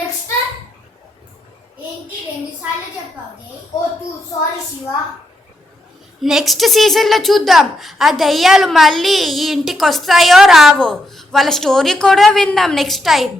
Next ఏంటి రెండు సార్లు చెప్పావు? ఓ టూ సారీ శివ. నెక్స్ట్ సీజన్లో చూద్దాం ఆ దయ్యాలు మళ్ళీ ఈ ఇంటికి వస్తాయో రావో. వాళ్ళ స్టోరీ కూడా విందాం నెక్స్ట్ టైం.